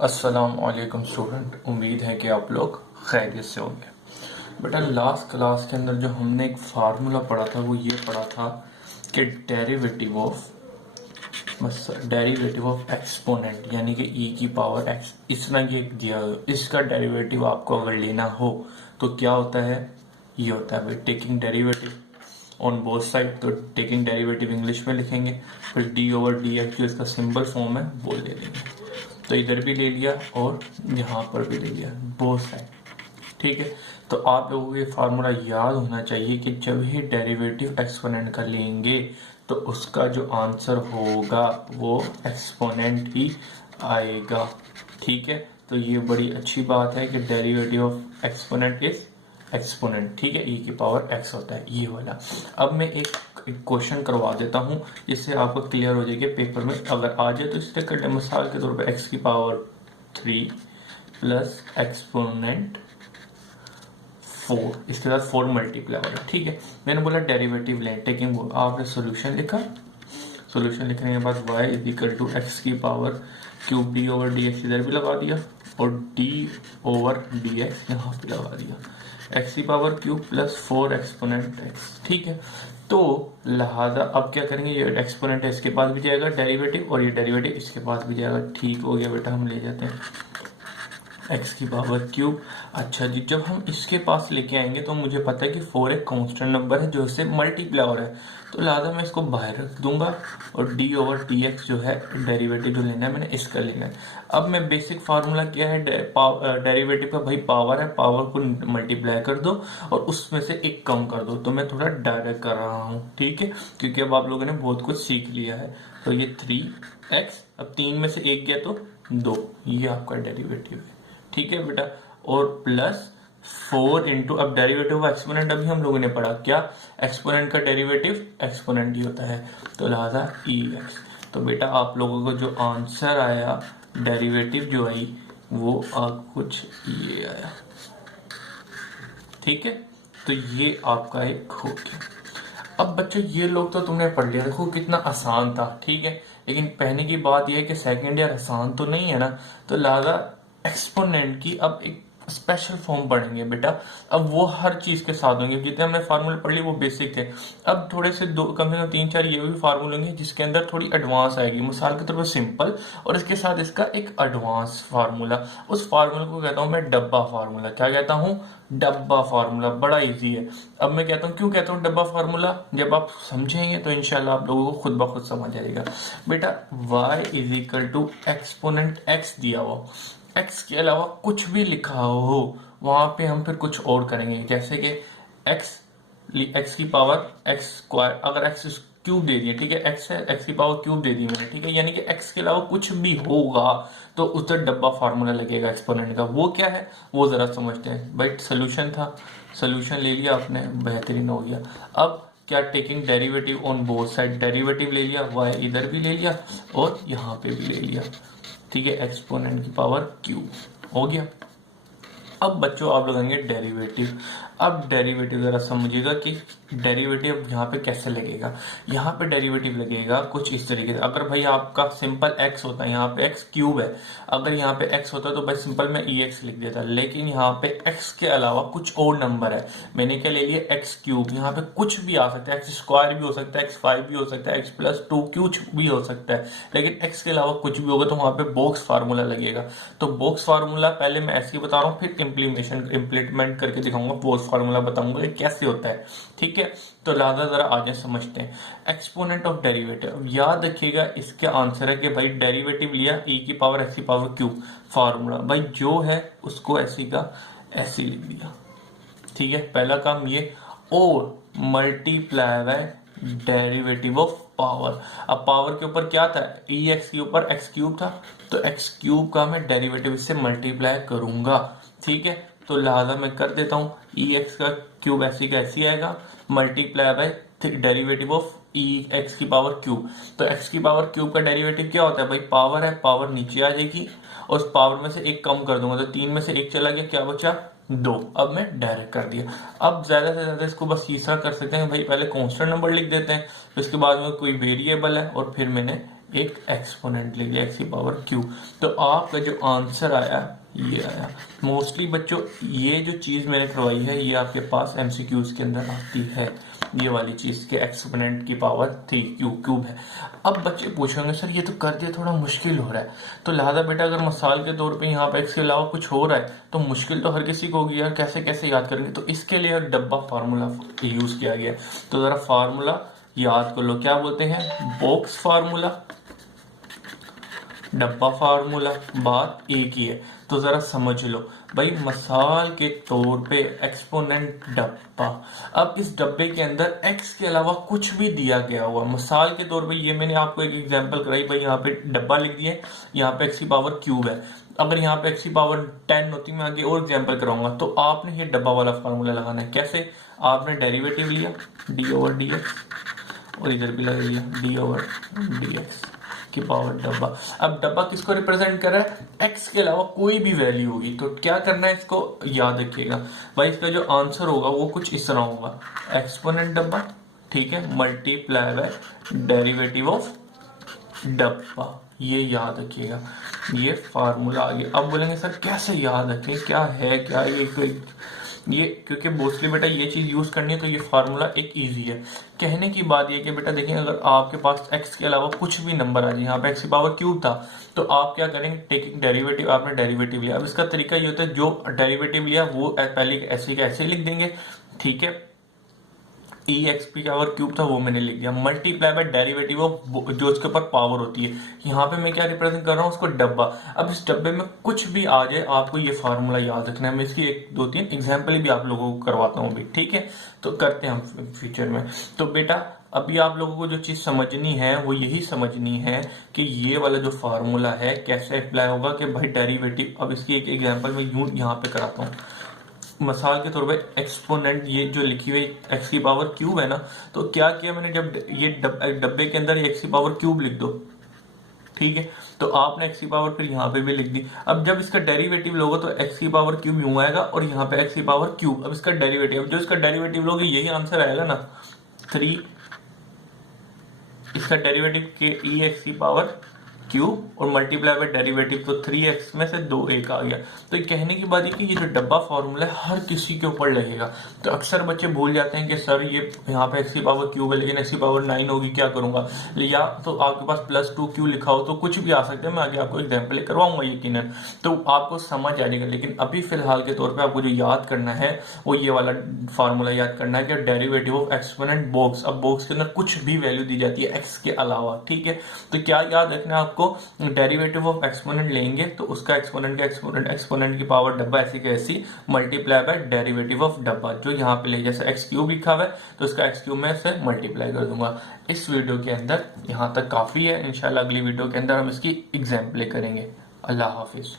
अस्सलाम वालेकुम स्टूडेंट, उम्मीद है कि आप लोग खैरियत से होंगे। बेटा लास्ट क्लास के अंदर जो हमने एक फार्मूला पढ़ा था वो ये पढ़ा था कि डेरिवेटिव ऑफ एक्सपोनेंट यानी कि e की पावर x इतना ये दिया हो, इसका डेरिवेटिव आपको अगर लेना हो तो क्या होता है, ये होता है भाई taking derivative on both side. तो टेकिंग डेरिवेटिव इंग्लिश में लिखेंगे, फिर डी ओवर डी एक्स जो इसका सिंपल फॉर्म है वो ले लेंगे। तो इधर भी ले लिया और यहाँ पर भी ले लिया, बोथ साइड। ठीक है, तो आप लोगों को ये फार्मूला याद होना चाहिए कि जब ही डेरिवेटिव एक्सपोनेंट का लेंगे तो उसका जो आंसर होगा वो एक्सपोनेंट ही आएगा। ठीक है, तो ये बड़ी अच्छी बात है कि derivative of exponent is exponent. ठीक है, e की पावर x होता है ये वाला। अब मैं एक क्वेश्चन करवा देता हूँ जिससे आपको क्लियर हो जाएगी पेपर में अगर आ जाए तो इससे कर ले। मिसाल के तौर पर x की पावर 3 प्लस एक्सपोनेंट 4, इसके साथ 4 मल्टीप्लाई हो रहा है। ठीक है, मैंने बोला डेरिवेटिव लें, टेकिंग वो आपने सोल्यूशन लिखा। सोल्यूशन लिखने के बाद y is equal to x की power cube d over d x इधर भी लगा दिया और डी ओवर डी एक्स यहाँ पे लगा दिया, एक्स की power cube plus 4 exponent x. ठीक है, तो लिहाजा अब क्या करेंगे, ये एक्सपोनेंट है इसके पास भी जाएगा डेरिवेटिव और ये डेरिवेटिव इसके पास भी जाएगा। ठीक हो गया बेटा, हम ले जाते हैं एक्स की पावर क्यूब। अच्छा जी, जब हम इसके पास लेके आएंगे तो मुझे पता है कि 4 एक कांस्टेंट नंबर है जो इससे मल्टीप्लाई हो रहा है, तो लिहाजा मैं इसको बाहर रख दूंगा और डी ओवर डी एक्स जो है डेरिवेटिव जो लेना है मैंने इसका लेना है। अब मैं बेसिक फार्मूला क्या है डेरिवेटिव का, भाई पावर है, पावर को मल्टीप्लाई कर दो और उसमें से एक कम कर दो। तो मैं थोड़ा डायरेक्ट कर रहा हूँ, ठीक है, क्योंकि अब आप लोगों ने बहुत कुछ सीख लिया है। तो ये 3x, अब 3 में से 1 गया तो 2, ये आपका डेरिवेटिव है। ठीक है बेटा, और प्लस 4 इंटू, अब डेरिवेटिव ऑफ एक्सपोनेंट अभी हम लोगों ने पढ़ा क्या, एक्सपोनेंट का डेरिवेटिव एक्सपोनेंट ही होता है, तो लिहाजा ई एक्स। तो बेटा आप लोगों को जो आंसर आया, डेरिवेटिव जो आई वो कुछ ये आया। ठीक है, तो ये आपका एक हो गया। अब बच्चों ये लोग तो तुमने पढ़ लिया, देखो कितना आसान था। ठीक है, लेकिन पहले की बात यह है कि सेकंड ईयर आसान तो नहीं है ना, तो लिहाजा एक्सपोनेंट की अब एक स्पेशल फॉर्म पढ़ेंगे बेटा। अब वो हर चीज के साथ होंगे, जितने हमने फार्मूले पढ़ लिए वो बेसिक थे। अब थोड़े से दो कम से कम 3-4 ये भी फार्मूले होंगे जिसके अंदर थोड़ी एडवांस आएगी। मिसाल के तौर पर सिंपल और इसके साथ इसका एक एडवांस फार्मूला, उस फार्मूले को कहता हूं मैं डब्बा फार्मूला। क्या कहता हूं, डब्बा फार्मूला। बड़ा इजी है। अब मैं कहता हूं, क्यों कहता हूं डब्बा फार्मूला, जब आप समझेंगे तो इंशाल्लाह आप लोगों को खुद ब खुद समझ आएगा। बेटा y is equal to exponent x दिया हुआ, x के अलावा कुछ भी लिखा हो वहां पे हम फिर कुछ और करेंगे, जैसे कि x की पावर x स्क्वायर, अगर x क्यूब दे दिया, ठीक है, x है, x की पावर क्यूब दे दी मैंने, ठीक है, यानी कि x के अलावा कुछ भी होगा तो उधर डब्बा फार्मूला लगेगा एक्सपोनेंट का। वो क्या है वो जरा समझते हैं। भाई सोल्यूशन था, सोल्यूशन ले लिया आपने, बेहतरीन हो गया। अब क्या, taking derivative on both side, derivative ले लिया, y इधर भी ले लिया और यहाँ पे भी ले लिया। ठीक है, एक्सपोनेंट की पावर क्यूब हो गया। अब बच्चों आप लगाएंगे डेरिवेटिव। अब डेरिवेटिव जरा समझिएगा कि डेरिवेटिव यहाँ पे कैसे लगेगा। यहाँ पे डेरिवेटिव लगेगा कुछ इस तरीके से। अगर भाई आपका सिंपल x होता है, यहाँ पे x क्यूब है, अगर यहाँ पे x होता तो भाई सिंपल मैं ex लिख देता, लेकिन यहाँ पे x के अलावा कुछ और नंबर है, मैंने क्या ले लिया, x क्यूब। यहाँ पे कुछ भी आ सकता है, x स्क्वायर भी हो सकता है, x5 भी हो सकता है, x प्लस 2 कुछ भी हो सकता है, लेकिन x के अलावा कुछ भी होगा तो वहां पे बॉक्स फार्मूला लगेगा। तो बॉक्स फार्मूला पहले मैं ऐसे ही बता रहा हूँ, फिर इम्प्लीमेंट करके दिखाऊंगा, बॉक्स फार्मूला बताऊंगा कि कैसे होता है। ठीक है, तो लिहाजा जरा आगे समझते हैं एक्सपोनेंट ऑफ डेरिवेटिव। याद रखिएगा इसके आंसर है कि भाई डेरिवेटिव लिया e की पावर x की पावर क्यूब, फार्मूला भाई जो है उसको ऐसी का ऐसी लिख दिया। ठीक है, पहला काम ये, और multiply by derivative of power. अब पावर के ऊपर क्या था, e x के ऊपर x क्यूब था, तो x क्यूब का मैं डेरिवेटिव से मल्टीप्लाई करूंगा। ठीक है, तो लिहाजा मैं कर देता हूं, ई एक्स का क्यूब ऐसी का ऐसी आएगा, multiply by derivative of E x की पावर क्यूब। तो एक्स की पावर क्यूब का डेरिवेटिव क्या होता है भाई, पावर है, पावर नीचे आ जाएगी और उस पावर में से एक कम कर दूंगा, तो 3 में से 1 चला गया, क्या बचा 2। अब मैं डायरेक्ट कर दिया। अब ज्यादा से ज्यादा इसको बस तीसरा कर सकते हैं भाई, पहले कांस्टेंट नंबर लिख देते हैं, फिर इसके बाद में कोई वेरिएबल है और फिर मैंने एक एक्सपोनेंट लिख लिया एक्स की पावर क्यू। तो आपका जो आंसर आया ये आया। मोस्टली बच्चों ये जो चीज मैंने करवाई है ये आपके पास एमसीक्यूज के अंदर आती है, ये वाली चीज के एक्सपोनेंट की पावर 3 क्यूब है। अब बच्चे पूछेंगे सर ये तो कर दिया थोड़ा मुश्किल हो रहा है, तो लिहाजा बेटा अगर मिसाल के तौर पे यहाँ पे एक्स के अलावा कुछ हो रहा है तो मुश्किल तो हर किसी को होगी यार, कैसे कैसे याद करेंगे। तो इसके लिए एक डब्बा फार्मूला यूज किया गया। तो जरा फार्मूला याद कर लो, क्या बोलते हैं, बॉक्स फार्मूला, डब्बा फार्मूला, बात एक ही है। तो जरा समझ लो भाई, मिसाल के तौर पे एक्सपोनेंट डब्बा। अब इस डब्बे के अंदर एक्स के अलावा कुछ भी दिया गया हुआ, मिसाल के तौर पे ये मैंने आपको एक एग्जांपल कराई भाई, यहाँ पे डब्बा लिख दिया, यहाँ पे एक्स की पावर क्यूब है। अगर यहाँ पे एक्स की पावर 10 होती, मैं आगे और एग्जांपल कराऊंगा। तो आपने ये डब्बा वाला फार्मूला लगाना है। कैसे, आपने डेरिवेटिव लिया डी ओवर डी एक्स, और इधर भी लगा लिया डी ओवर डी एक्स की पावर डब्बा। अब डब्बा किसको रिप्रेजेंट कर रहा है, एक्स के अलावा कोई भी वैल्यू होगी। तो क्या करना है, इसको याद रखिएगा भाई, इसका जो आंसर होगा वो कुछ इस तरह होगा, एक्सपोनेंट डब्बा, ठीक है, मल्टीप्लाई बाय डेरिवेटिव ऑफ डब्बा। ये याद रखिएगा, ये फार्मूला आ गया। अब बोलेंगे सर कैसे याद रखें, क्या है क्या ये क्योंकि मोस्टली बेटा ये चीज यूज करनी है, तो ये फार्मूला एक इजी है। कहने की बात ये कि बेटा देखिए, अगर आपके पास एक्स के अलावा कुछ भी नंबर आ जाए, यहाँ पे एक्स की पावर क्यूब था, तो आप क्या करेंगे, टेकिंग डेरिवेटिव, आपने डेरिवेटिव लिया। अब इसका तरीका ये होता है, जो डेरिवेटिव लिया वो पहले ऐसे का ऐसे लिख देंगे, ठीक है, ई एक्स पी का पावर क्यूब था वो मैंने लिख दिया, मल्टीप्लाई बाय डेरिवेटिव ऑफ जो उसके ऊपर पावर होती है। यहाँ पे मैं क्या रिप्रेजेंट कर रहा हूँ, उसको डब्बा। अब इस डब्बे में कुछ भी आ जाए आपको ये फार्मूला याद रखना है। मैं इसकी एक दो तीन एग्जाम्पल भी आप लोगों को करवाता हूँ, ठीक है, तो करते हैं हम फ्यूचर में। तो बेटा अभी आप लोगों को जो चीज समझनी है वो यही समझनी है कि ये वाला जो फार्मूला है कैसे अप्लाई होगा, कि भाई डेरिवेटिव। अब इसकी एक एग्जाम्पल मैं यूं यहाँ पे कराता हूँ। मिसाल के तौर पे एक्सपोनेंट, ये जो लिखी हुई एक्स की पावर क्यूब है ना, तो क्या किया मैंने, जब ये डब्बे के अंदर एक्स की पावर क्यूब लिख दो, ठीक है, तो आपने एक्स की पावर फिर यहाँ पे भी लिख दी। अब जब इसका डेरिवेटिव लोगे तो एक्स की पावर क्यूब यूं आएगा, और यहाँ पे एक्स की पावर क्यूब। अब इसका डेरिवेटिव, जो इसका डेरिवेटिव लोगे यही आंसर आएगा ना, 3, इसका डेरिवेटिव के ई एक्स की पावर क्यूब और मल्टीप्लाई बाय डेरिवेटिव, तो 3x में से 2 आ गया। तो कहने की बात है कि ये जो डब्बा फॉर्मूला है हर किसी के ऊपर लगेगा। तो अक्सर बच्चे भूल जाते हैं कि सर ये यहाँ पे x की पावर क्यूब है लेकिन x की पावर 9 होगी, क्या करूंगा, या तो आपके पास +2 क्यू लिखा हो तो कुछ भी आ सकते हैं। मैं आगे आपको एग्जाम्पल करवाऊंगा यकीनन, तो आपको समझ आ जाएगा। लेकिन अभी फिलहाल के तौर पर आपको जो याद करना है वो ये वाला फार्मूला याद करना है कि डेरिवेटिव ऑफ एक्सपोनेंट बॉक्स। अब बॉक्स के अंदर कुछ भी वैल्यू दी जाती है x के अलावा, ठीक है। तो क्या याद रखना है आपको, डेरिवेटिव ऑफ एक्सपोनेंट लेंगे तो उसका एक्सपोनेंट का एक्सपोनेंट की पावर डब्बा ऐसी कैसी मल्टीप्लाई बाय डेरिवेटिव ऑफ डब्बा, जो यहाँ पे ले, जैसे एक्स क्यूब लिखा हुआ है तो उसका एक्स क्यूब में से मल्टीप्लाई कर दूंगा। इस वीडियो के अंदर यहाँ तक काफी है, इंशाल्लाह अगली वीडियो के अंदर हम इसकी एग्जाम्पल करेंगे। अल्लाह हाफिज।